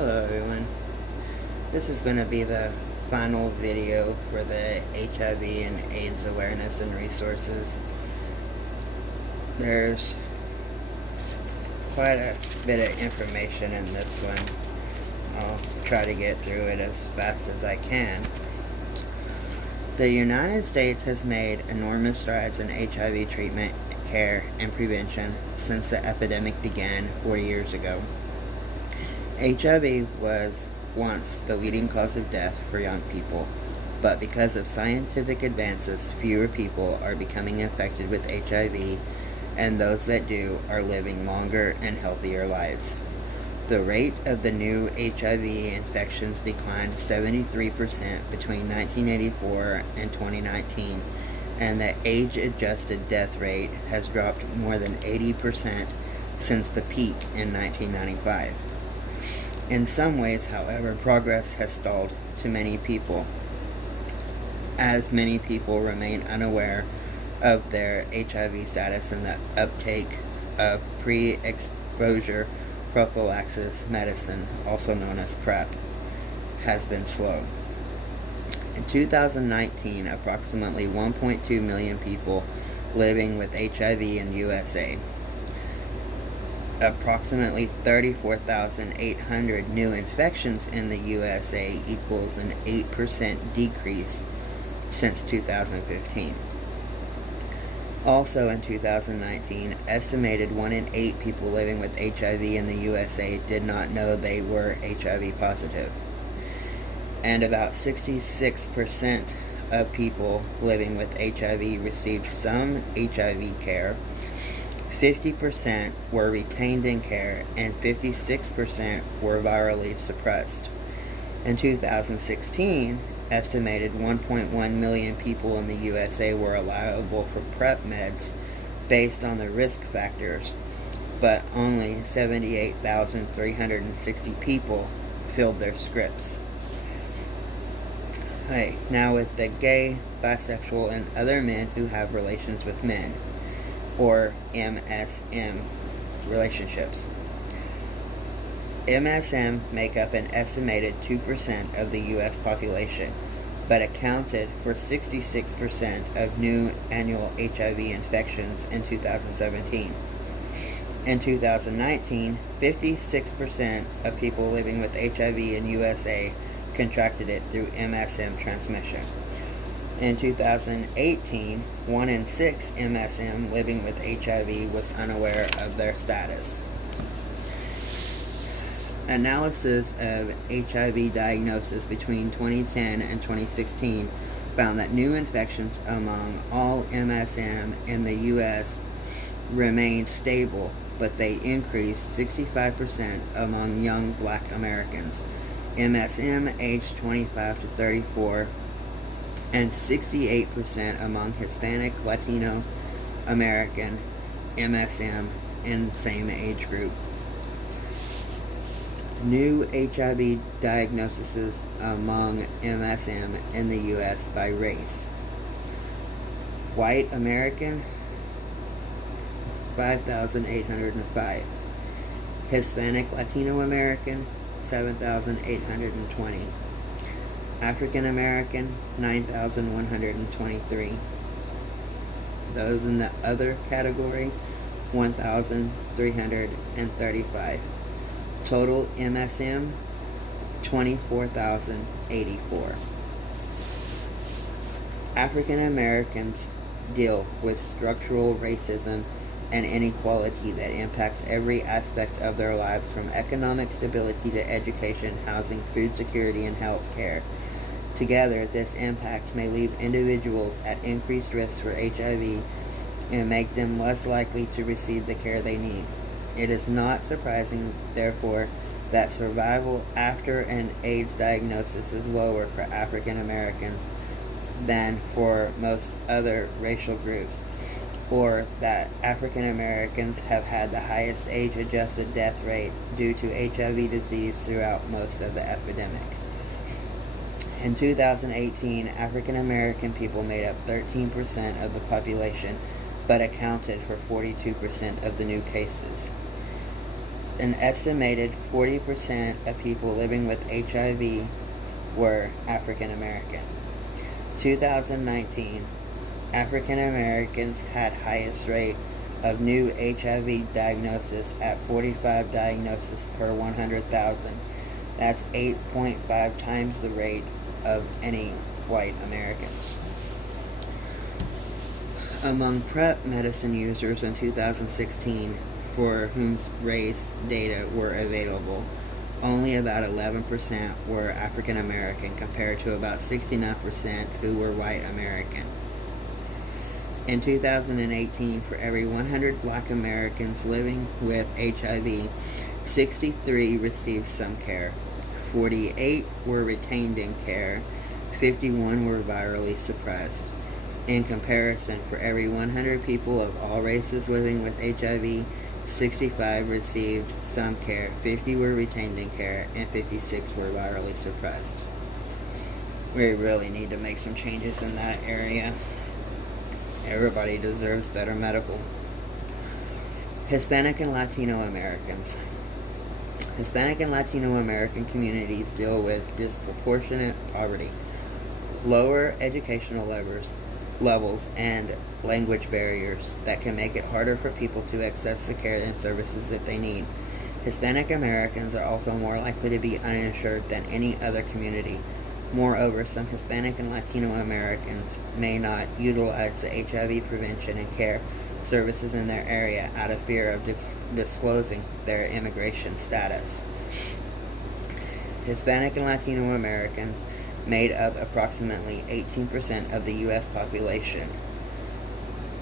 Hello everyone. This is going to be the final video for the HIV and AIDS awareness and resources. There's quite a bit of information in this one. I'll try to get through it as fast as I can. The United States has made enormous strides in HIV treatment, care, and prevention since the epidemic began 40 years ago. HIV was once the leading cause of death for young people, but because of scientific advances, fewer people are becoming infected with HIV, and those that do are living longer and healthier lives. The rate of the new HIV infections declined 73% between 1984 and 2019, and the age-adjusted death rate has dropped more than 80% since the peak in 1995. In some ways, however, progress has stalled to many people, as many people remain unaware of their HIV status, and the uptake of pre-exposure prophylaxis medicine, also known as PrEP, has been slow. In 2019, approximately 1.2 million people living with HIV in USA. Approximately 34,800 new infections in the USA equals an 8% decrease since 2015. Also in 2019, estimated 1 in 8 people living with HIV in the USA did not know they were HIV positive. And about 66% of people living with HIV received some HIV care, 50% were retained in care, and 56% were virally suppressed. In 2016, estimated 1.1 million people in the USA were allowable for PrEP meds based on the risk factors, but only 78,360 people filled their scripts. Now with the gay, bisexual, and other men who have relations with men, or MSM relationships. MSM make up an estimated 2% of the U.S. population, but accounted for 66% of new annual HIV infections in 2017. In 2019, 56% of people living with HIV in USA contracted it through MSM transmission. In 2018, 1 in 6 MSM living with HIV was unaware of their status. Analysis of HIV diagnosis between 2010 and 2016 found that new infections among all MSM in the U.S. remained stable, but they increased 65% among young Black Americans, MSM aged 25 to 34, and 68% among Hispanic, Latino American MSM in same age group. New HIV diagnoses among MSM in the U.S. by race. White American, 5,805. Hispanic Latino American, 7,820. African American, 9,123. Those in the other category, 1,335. Total MSM, 24,084. African Americans deal with structural racism and inequality that impacts every aspect of their lives, from economic stability to education, housing, food security, and health care. Together, this impact may leave individuals at increased risk for HIV and make them less likely to receive the care they need. It is not surprising, therefore, that survival after an AIDS diagnosis is lower for African Americans than for most other racial groups, or that African Americans have had the highest age-adjusted death rate due to HIV disease throughout most of the epidemic. In 2018, African American people made up 13% of the population, but accounted for 42% of the new cases. An estimated 40% of people living with HIV were African American. 2019, African Americans had highest rate of new HIV diagnosis at 45 diagnoses per 100,000. That's 8.5 times the rate of any white Americans. Among PrEP medicine users in 2016, for whom race data were available, only about 11% were African American compared to about 69% who were white American. In 2018, for every 100 black Americans living with HIV, 63 received some care, 48 were retained in care, 51 were virally suppressed. In comparison, for every 100 people of all races living with HIV, 65 received some care, 50 were retained in care, and 56 were virally suppressed. We really need to make some changes in that area. Everybody deserves better medical. Hispanic and Latino Americans. Hispanic and Latino American communities deal with disproportionate poverty, lower educational levels, and language barriers that can make it harder for people to access the care and services that they need. Hispanic Americans are also more likely to be uninsured than any other community. Moreover, some Hispanic and Latino Americans may not utilize the HIV prevention and care services in their area out of fear of disclosing their immigration status. Hispanic and Latino Americans made up approximately 18% of the U.S. population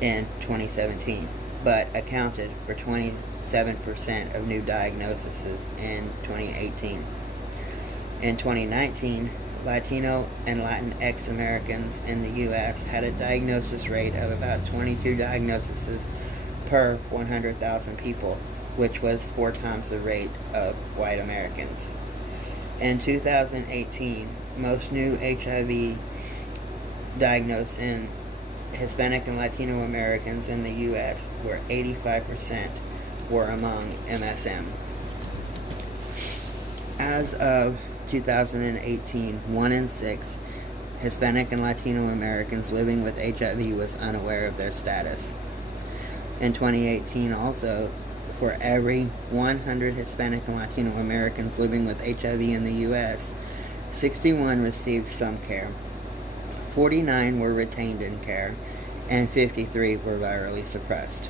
in 2017, but accounted for 27% of new diagnoses in 2018. In 2019, Latino and Latinx Americans in the U.S. had a diagnosis rate of about 22 diagnoses per 100,000 people, which was 4 times the rate of white Americans. In 2018, most new HIV diagnosed in Hispanic and Latino Americans in the U.S., where 85% were among MSM. As of 2018, 1 in 6 Hispanic and Latino Americans living with HIV was unaware of their status. In 2018 also, for every 100 Hispanic and Latino Americans living with HIV in the U.S., 61 received some care, 49 were retained in care, and 53 were virally suppressed.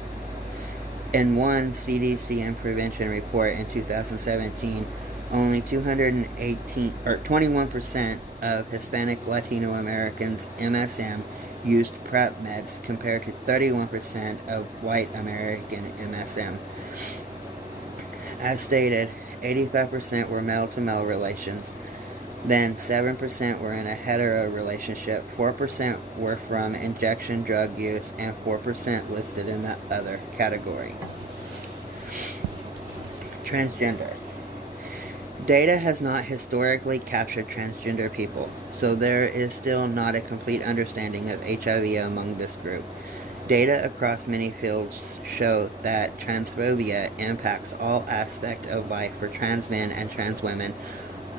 In one CDC and prevention report in 2017, only 21% of Hispanic Latino Americans MSM used PrEP meds compared to 31% of white American MSM. As stated, 85% were male-to-male relations. Then 7% were in a hetero relationship, 4% were from injection drug use, and 4% listed in the other category. Transgender. Data has not historically captured transgender people, so there is still not a complete understanding of HIV among this group. Data across many fields show that transphobia impacts all aspects of life for trans men and trans women,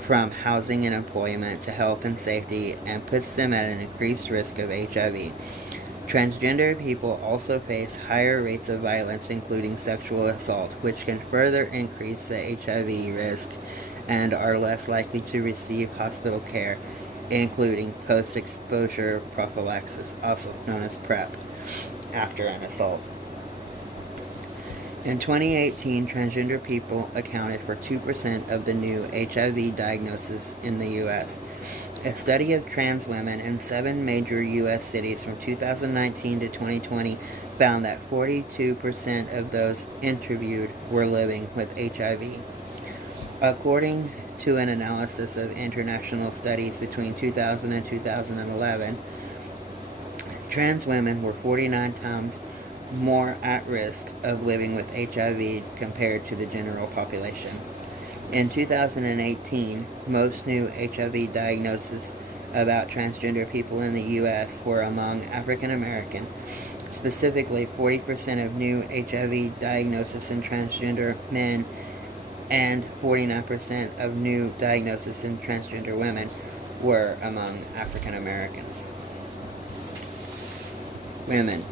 from housing and employment to health and safety, and puts them at an increased risk of HIV. Transgender people also face higher rates of violence, including sexual assault, which can further increase the HIV risk, and are less likely to receive hospital care, including post-exposure prophylaxis, also known as PrEP, after an assault. In 2018, transgender people accounted for 2% of the new HIV diagnoses in the U.S. A study of trans women in 7 major U.S. cities from 2019 to 2020 found that 42% of those interviewed were living with HIV. According to an analysis of international studies between 2000 and 2011, trans women were 49 times more at risk of living with HIV compared to the general population. In 2018, most new HIV diagnoses about transgender people in the U.S. were among African American. Specifically, 40% of new HIV diagnoses in transgender men and 49% of new diagnoses in transgender women were among African Americans. Women.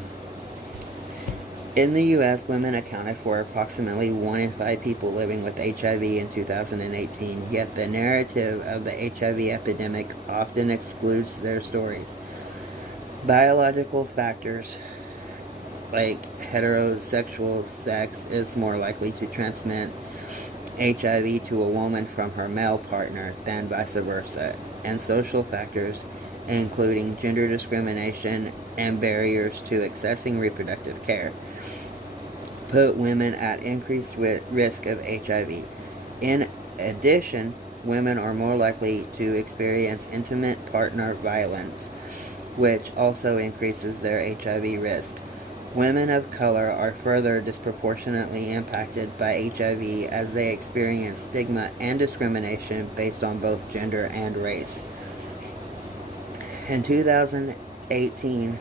In the U.S., women accounted for approximately 1 in 5 people living with HIV in 2018, yet the narrative of the HIV epidemic often excludes their stories. Biological factors like heterosexual sex is more likely to transmit HIV to a woman from her male partner than vice versa, and social factors including gender discrimination and barriers to accessing reproductive care put women at increased risk of HIV. In addition, women are more likely to experience intimate partner violence, which also increases their HIV risk. Women of color are further disproportionately impacted by HIV as they experience stigma and discrimination based on both gender and race. In 2018,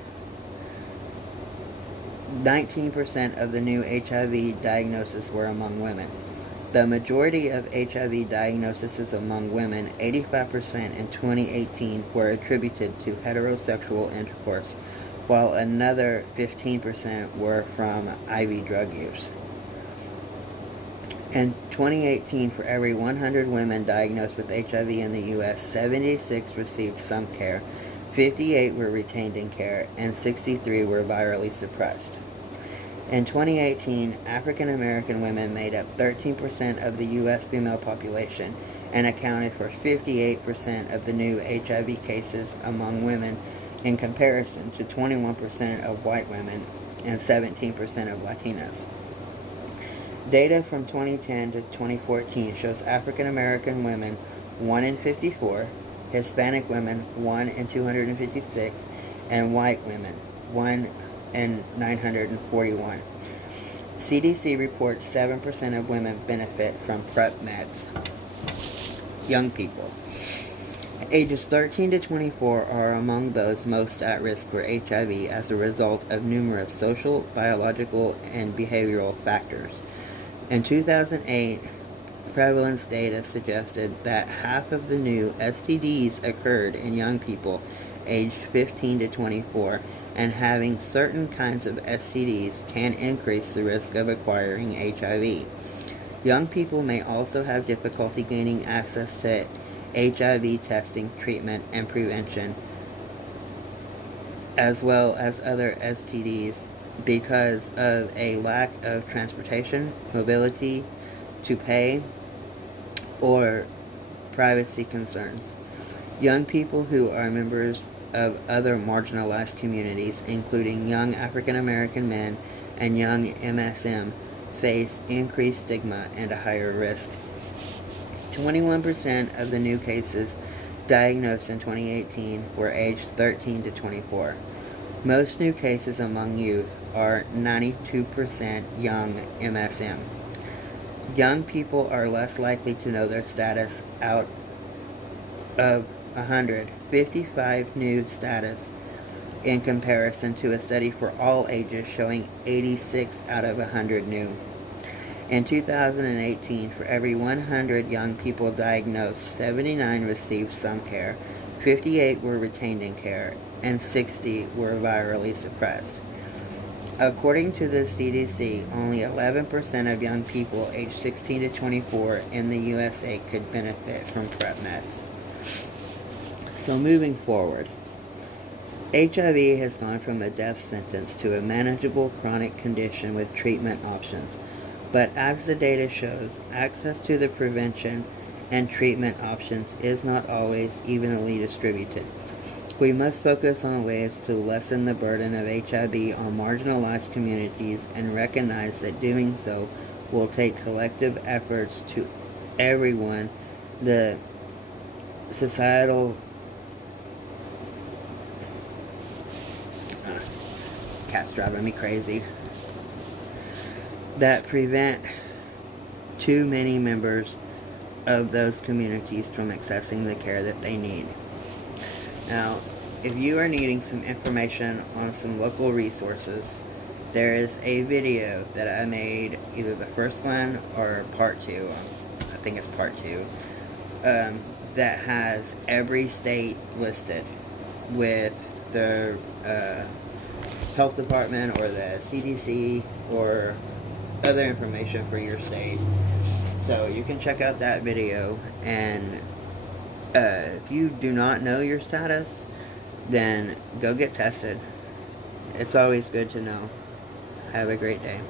19% of the new HIV diagnoses were among women. The majority of HIV diagnoses among women, 85% in 2018, were attributed to heterosexual intercourse, while another 15% were from IV drug use. In 2018, for every 100 women diagnosed with HIV in the U.S., 76 received some care, 58 were retained in care, and 63 were virally suppressed. In 2018, African American women made up 13% of the U.S. female population and accounted for 58% of the new HIV cases among women, in comparison to 21% of white women and 17% of Latinas. Data from 2010 to 2014 shows African American women 1 in 54, Hispanic women 1 in 256, and white women 1 in 941. CDC reports 7% of women benefit from PrEP meds. Young people. Ages 13 to 24 are among those most at risk for HIV as a result of numerous social, biological, and behavioral factors. In 2008, prevalence data suggested that half of the new STDs occurred in young people aged 15 to 24, and having certain kinds of STDs can increase the risk of acquiring HIV. Young people may also have difficulty gaining access to HIV testing, treatment, and prevention, as well as other STDs, because of a lack of transportation, mobility to pay, or privacy concerns. Young people who are members of other marginalized communities, including young African American men and young MSM, face increased stigma and a higher risk. 21% of the new cases diagnosed in 2018 were aged 13 to 24. Most new cases among youth are 92% young MSM. Young people are less likely to know their status. Out of 155 new status, in comparison to a study for all ages showing 86 out of 100 new. In 2018, for every 100 young people diagnosed, 79 received some care, 58 were retained in care, and 60 were virally suppressed. According to the CDC, only 11% of young people aged 16 to 24 in the USA could benefit from PrEP meds. So moving forward, HIV has gone from a death sentence to a manageable chronic condition with treatment options. But as the data shows, access to the prevention and treatment options is not always evenly distributed. We must focus on ways to lessen the burden of HIV on marginalized communities and recognize that doing so will take collective efforts to everyone. The societal cat's driving me crazy. That prevent too many members of those communities from accessing the care that they need. Now, if you are needing some information on some local resources, there is a video that I made, either the first one or part 2. think it's part 2, that has every state listed with the health department or the CDC or other information for your state. So you can check out that video, and if you do not know your status, then go get tested. It's always good to know. Have a great day.